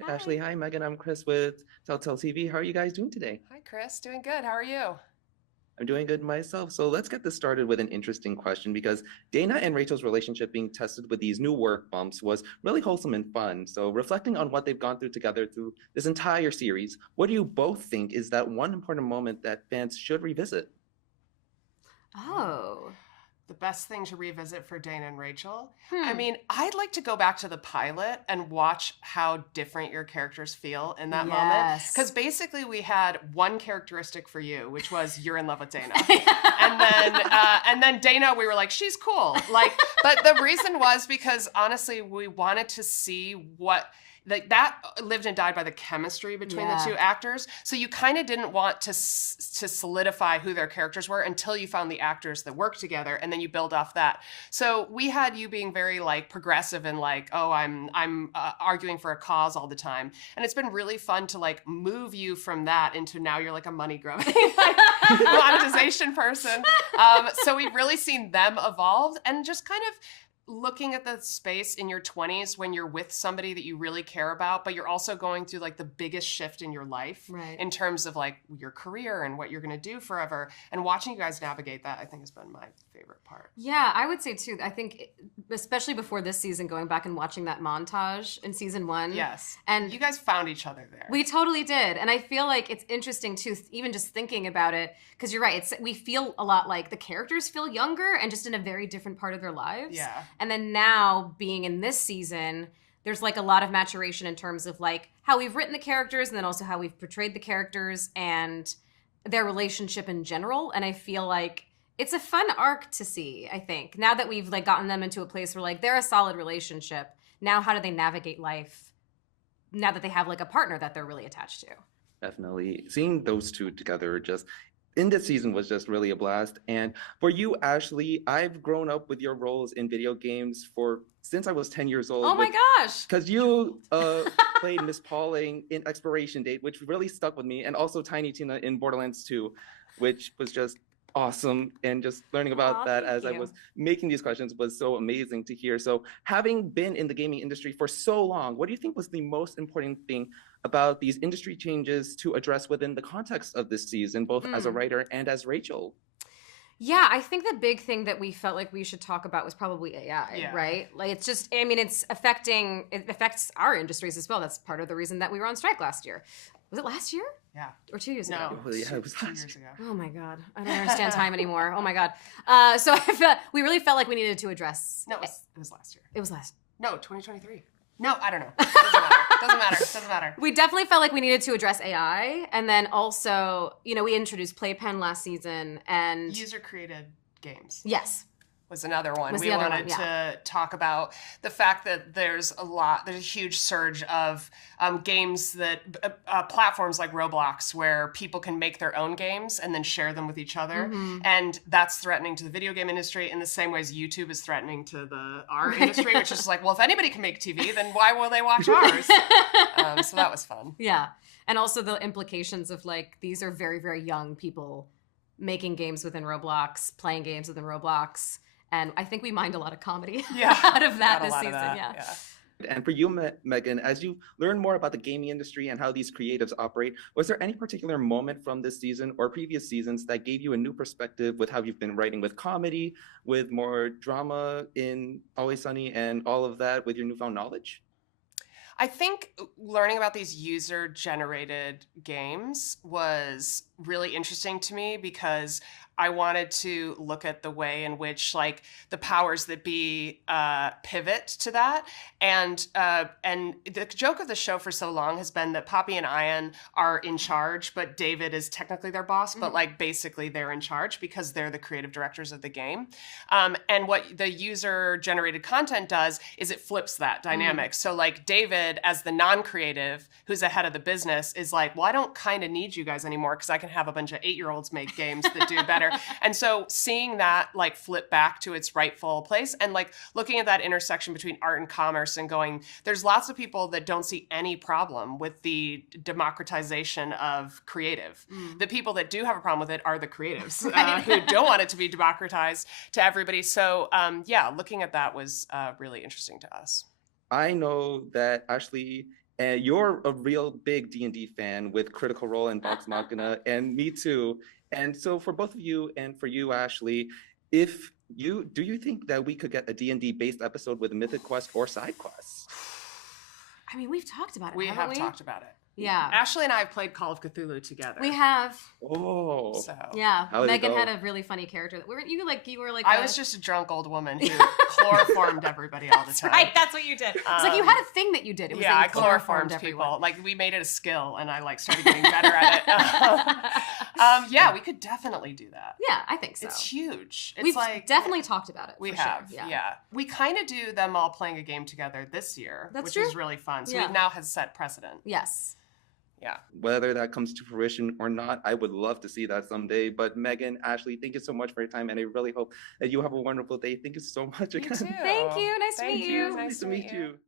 Hi, Hi. Ashley. Hi, Megan. I'm Chris with Telltale TV. How are you guys doing today? Hi, Chris. Doing good. How are you? I'm doing good myself. So let's get this started with an interesting question because Dana and Rachel's relationship being tested with these new work bumps was really wholesome and fun. So reflecting on what they've gone through together through this entire series, what do you both think is that one important moment that fans should revisit? Ooh. Oh. The best thing to revisit for Dana and Rachel. I Hmm. mean, I'd like to go back to the pilot and watch how different your characters feel in that moment. Because Yes. basically, we had one characteristic for you, which was you're in love with Dana. And then Dana, we were like, she's cool. But the reason was because honestly, we wanted to see what like that lived and died by the chemistry between the Yeah. two actors. So you kind of didn't want to solidify who their characters were until you found the actors that worked together, and then you build off that. So we had you being very like progressive and like, oh, I'm arguing for a cause all the time, and it's been really fun to like move you from that into now you're like a money grubbing like, monetization person. So we've really seen them evolve and just kind of looking at the space in your 20s when you're with somebody that you really care about, but you're also going through like the biggest shift in your life Right. in terms of like your career and what you're going to do forever. And watching you guys navigate that, I think, has been my favorite part. Yeah, I would say too. I think, especially before this season, going back and watching that montage in season one. Yes. And you guys found each other there. we totally did. And I feel like it's interesting too, even just thinking about it, because you're right. We feel a lot like the characters feel younger and just in a very different part of their lives. Yeah. And then now being in this season, there's like a lot of maturation in terms of like how we've written the characters and then also how we've portrayed the characters and their relationship in general. And I feel like it's a fun arc to see, I think. Now that we've like gotten them into a place where like they're a solid relationship, now how do they navigate life now that they have like a partner that they're really attached to? Definitely. Seeing those two together just in this season was just really a blast. And for you, Ashley, I've grown up with your roles in video games for since I was 10 years old. Oh my gosh. Because you played Miss Pauling in Expiration Date, which really stuck with me, and also Tiny Tina in Borderlands 2, which was just awesome. And just learning about Aw, that thank as I you. was making these questions was so amazing to hear. So, having been in the gaming industry for so long, what do you think was the most important thing about these industry changes to address within the context of this season, both as a writer and as Rachel? Yeah, I think the big thing that we felt like we should talk about was probably AI, Yeah. right? Like it's just, I mean, it affects our industries as well. That's part of the reason that we were on strike last year. Was it last year? Yeah. Or 2 years No. ago? Yeah, it was two last years ago. Oh my God. I don't understand time anymore. Oh my God. So we really felt like we needed to address. No, it was last year. It was last. No, 2023. No, I don't know. Doesn't matter. Doesn't matter. Doesn't matter. We definitely felt like we needed to address AI. And then also, we introduced Playpen last season and User created games yes. was another one. Was We the other wanted one, yeah. to talk about the fact that there's a huge surge of games that platforms like Roblox where people can make their own games and then share them with each other. Mhm. And that's threatening to the video game industry in the same way as YouTube is threatening to the art industry, which is like, well, if anybody can make TV, then why will they watch ours? So that was fun. Yeah. And also the implications of like, these are very, very young people making games within Roblox, playing games within Roblox. And I think we mined a lot of comedy out of that Got a this lot season. of that, Yeah. And for you, Megan, as you learn more about the gaming industry and how these creatives operate, was there any particular moment from this season or previous seasons that gave you a new perspective with how you've been writing with comedy, with more drama in Always Sunny, and all of that with your newfound knowledge? I think learning about these user-generated games was really interesting to me because I wanted to look at the way in which like the powers that be pivot to that. And the joke of the show for so long has been that Poppy and Ian are in charge, but David is technically their boss, but like basically they're in charge because they're the creative directors of the game. And what the user generated content does is it flips that dynamic. So like David as the non-creative who's ahead of the business is like, well, I don't kind of need you guys anymore because I can have a bunch of 8-year-olds make games that do better. And so seeing that like flip back to its rightful place and like looking at that intersection between art and commerce and going, there's lots of people that don't see any problem with the democratization of creative. The people that do have a problem with it are the creatives who don't want it to be democratized to everybody. So yeah, looking at that was really interesting to us. I know that Ashley And you're a real big D&D fan with Critical Role and Vox Machina, and me too. And so for both of you and for you, Ashley, do you think that we could get a D&D based episode with Mythic Quest or side quests? I mean, we've talked about it. We haven't have we? talked about it. Yeah. Ashley and I have played Call of Cthulhu together. We have. Oh. So Yeah. How did it Megan go? had a really funny character. Weren't you like I was just a drunk old woman who chloroformed everybody all the time. Right, that's what you did. It's like you had a thing that you did. It was yeah, that I you chloroformed everyone. people. Like we made it a skill, and I like started getting better at it. Yeah, we could definitely do that. Yeah, I think so. It's huge. It's We've like definitely talked about it. we for have. Sure. Yeah. We kind of do them all playing a game together this year, That's which true. is really fun. So Yeah. we've now has set precedent. Yes. Yeah. Whether that comes to fruition or not, I would love to see that someday. But Megan, Ashley, thank you so much for your time, and I really hope that you have a wonderful day. Thank you so much You again. too. Thank you. Nice to Thank meet you. you. Nice to meet you.